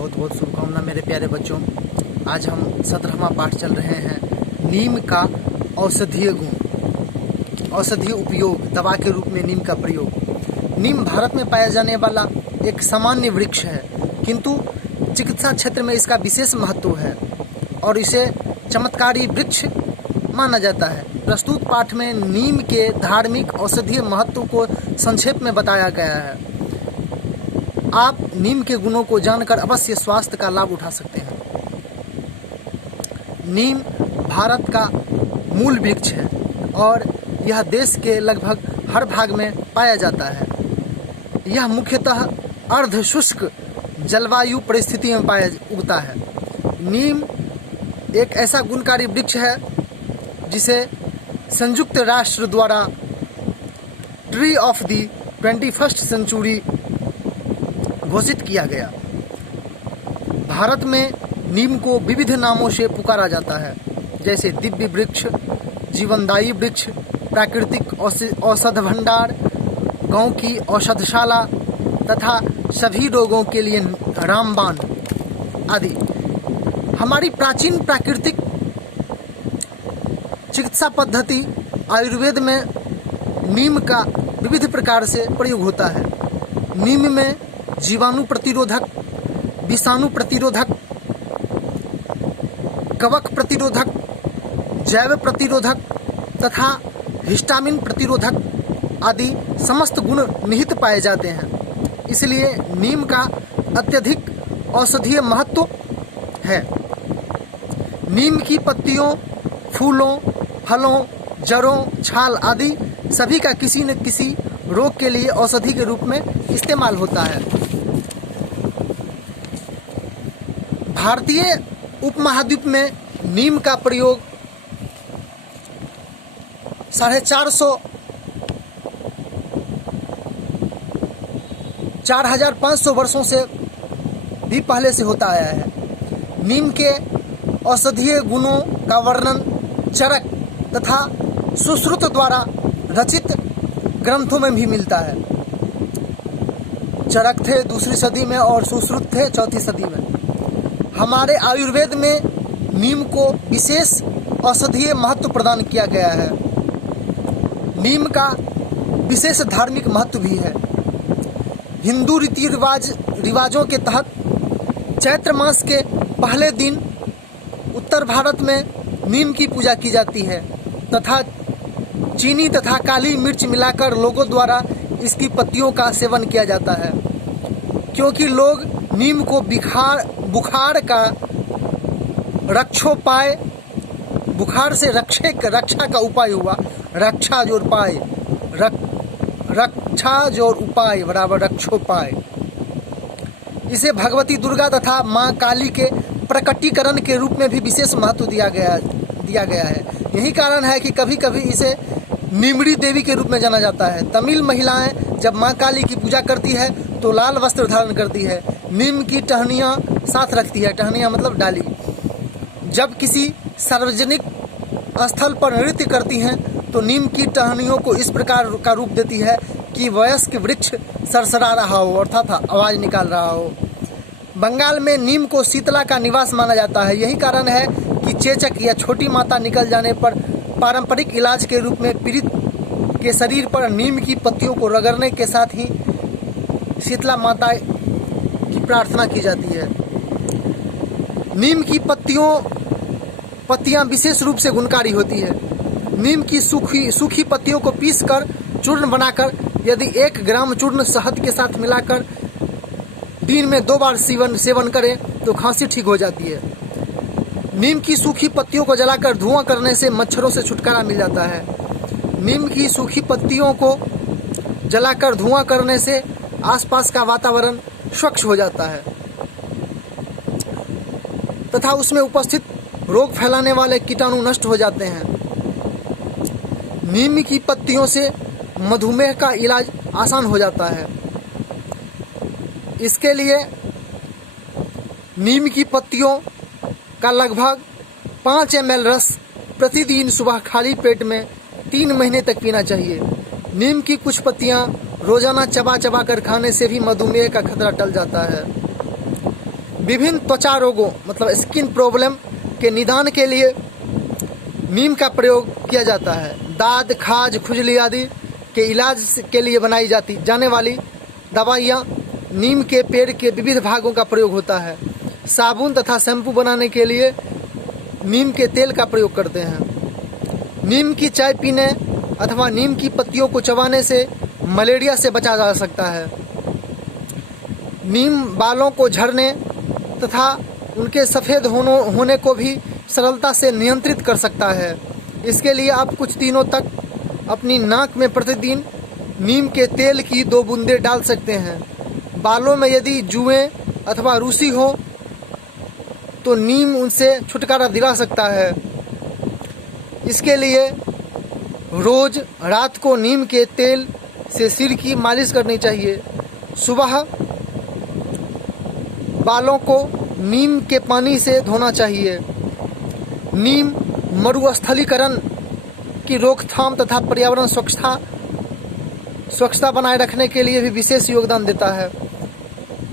बहुत बहुत शुभकामना मेरे प्यारे बच्चों। आज हम 17वां पाठ चल रहे हैं नीम का औषधीय गुण, औषधीय उपयोग, दवा के रूप में नीम का प्रयोग। नीम भारत में पाया जाने वाला एक सामान्य वृक्ष है, किंतु चिकित्सा क्षेत्र में इसका विशेष महत्व है और इसे चमत्कारी वृक्ष माना जाता है। प्रस्तुत पाठ में नीम के धार्मिक औषधीय महत्व को संक्षेप में बताया गया है। आप नीम के गुणों को जानकर अवश्य स्वास्थ्य का लाभ उठा सकते हैं। नीम भारत का मूल वृक्ष है और यह देश के लगभग हर भाग में पाया जाता है। यह मुख्यतः अर्ध शुष्क जलवायु परिस्थिति में उगता है। नीम एक ऐसा गुणकारी वृक्ष है जिसे संयुक्त राष्ट्र द्वारा tree of the 21st century घोषित किया गया। भारत में नीम को विविध नामों से पुकारा जाता है, जैसे दिव्य वृक्ष, जीवनदायी वृक्ष, प्राकृतिक औषध भंडार, गांव की औषधशाला तथा सभी रोगों के लिए रामबाण आदि। हमारी प्राचीन प्राकृतिक चिकित्सा पद्धति आयुर्वेद में नीम का विविध प्रकार से प्रयोग होता है। नीम में जीवाणु प्रतिरोधक, विषाणु प्रतिरोधक, कवक प्रतिरोधक, जैव प्रतिरोधक तथा हिस्टामिन प्रतिरोधक आदि समस्त गुण निहित पाए जाते हैं। इसलिए नीम का अत्यधिक औषधीय महत्व है। नीम की पत्तियों, फूलों, फलों, जड़ों, छाल आदि सभी का किसी न किसी रोग के लिए औषधि के रूप में इस्तेमाल होता है। भारतीय उपमहाद्वीप में नीम का प्रयोग 4,500 वर्षों से भी पहले से होता आया है। नीम के औषधीय गुणों का वर्णन चरक तथा सुश्रुत द्वारा रचित ग्रंथों में भी मिलता है। चरक थे 2री सदी में और सुश्रुत थे 4ठी सदी में। हमारे आयुर्वेद में नीम को विशेष औषधीय महत्व प्रदान किया गया है। नीम का विशेष धार्मिक महत्व भी है। हिंदू रीति रिवाजों के तहत चैत्र मास के पहले दिन उत्तर भारत में नीम की पूजा की जाती है तथा चीनी तथा काली मिर्च मिलाकर लोगों द्वारा इसकी पत्तियों का सेवन किया जाता है, क्योंकि लोग नीम को बुखार का रक्षोपाय, बुखार से रक्षा का उपाय हुआ, रक्षा जोर उपाय बराबर रक्षोपाय। इसे भगवती दुर्गा तथा मां काली के प्रकटीकरण के रूप में भी विशेष महत्व दिया गया है। यही कारण है कि कभी कभी इसे नीमड़ी देवी के रूप में जाना जाता है। तमिल महिलाएं जब मां काली की पूजा करती है तो लाल वस्त्र धारण करती है, नीम की टहनियाँ साथ रखती है। टहनियाँ मतलब डाली। जब किसी सार्वजनिक स्थल पर नृत्य करती हैं तो नीम की टहनियों को इस प्रकार का रूप देती है कि वयस्क वृक्ष सरसरा रहा हो, अर्थात आवाज निकाल रहा हो। बंगाल में नीम को शीतला का निवास माना जाता है। यही कारण है कि चेचक या छोटी माता निकल जाने पर पारंपरिक इलाज के रूप में पीड़ित के शरीर पर नीम की पत्तियों को रगड़ने के साथ ही शीतला माता की प्रार्थना की जाती है। नीम की पत्तियां विशेष रूप से गुणकारी होती है। नीम की सूखी पत्तियों को पीसकर चूर्ण बनाकर यदि 1 ग्राम चूर्ण शहद के साथ मिलाकर दिन में 2 बार सेवन करें तो खांसी ठीक हो जाती है। नीम की सूखी पत्तियों को जलाकर धुआं करने से मच्छरों से छुटकारा मिल जाता है। नीम की सूखी पत्तियों को जलाकर धुआं करने से आसपास का वातावरण स्वच्छ हो जाता है तथा उसमें उपस्थित रोग फैलाने वाले कीटाणु नष्ट हो जाते हैं। नीम की पत्तियों से मधुमेह का इलाज आसान हो जाता है। इसके लिए नीम की पत्तियों का लगभग 5 ml रस प्रतिदिन सुबह खाली पेट में 3 महीने तक पीना चाहिए। नीम की कुछ पत्तियां रोजाना चबा चबा कर खाने से भी मधुमेह का खतरा टल जाता है। विभिन्न त्वचा रोगों मतलब स्किन प्रॉब्लम के निदान के लिए नीम का प्रयोग किया जाता है। दाद, खाज, खुजली आदि के इलाज के लिए बनाई जाने वाली दवाइयाँ नीम के पेड़ के विविध भागों का प्रयोग होता है। साबुन तथा शैम्पू बनाने के लिए नीम के तेल का प्रयोग करते हैं। नीम की चाय पीने अथवा नीम की पत्तियों को चबाने से मलेरिया से बचा जा सकता है। नीम बालों को झड़ने तथा उनके सफ़ेद होने को भी सरलता से नियंत्रित कर सकता है। इसके लिए आप कुछ दिनों तक अपनी नाक में प्रतिदिन नीम के तेल की 2 बूंदें डाल सकते हैं। बालों में यदि जुएं अथवा रूसी हो तो नीम उनसे छुटकारा दिला सकता है। इसके लिए रोज रात को नीम के तेल से सिर की मालिश करनी चाहिए। सुबह बालों को नीम के पानी से धोना चाहिए। नीम मरुस्थलीकरण की रोकथाम तथा पर्यावरण स्वच्छता बनाए रखने के लिए भी विशेष योगदान देता है।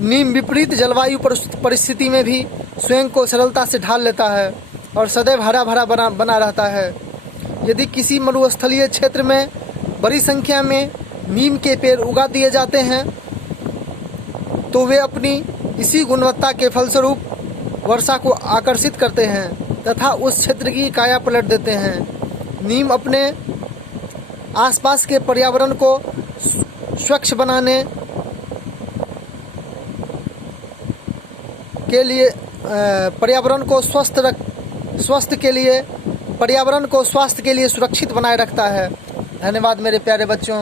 नीम विपरीत जलवायु परिस्थिति में भी स्वयं को सरलता से ढाल लेता है और सदैव हरा भरा बना रहता है। यदि किसी मरुस्थलीय क्षेत्र में बड़ी संख्या में नीम के पेड़ उगा दिए जाते हैं तो वे अपनी इसी गुणवत्ता के फलस्वरूप वर्षा को आकर्षित करते हैं तथा उस क्षेत्र की काया पलट देते हैं। नीम अपने आसपास के पर्यावरण को स्वच्छ बनाने के लिए पर्यावरण को स्वास्थ्य के लिए सुरक्षित बनाए रखता है। धन्यवाद मेरे प्यारे बच्चों।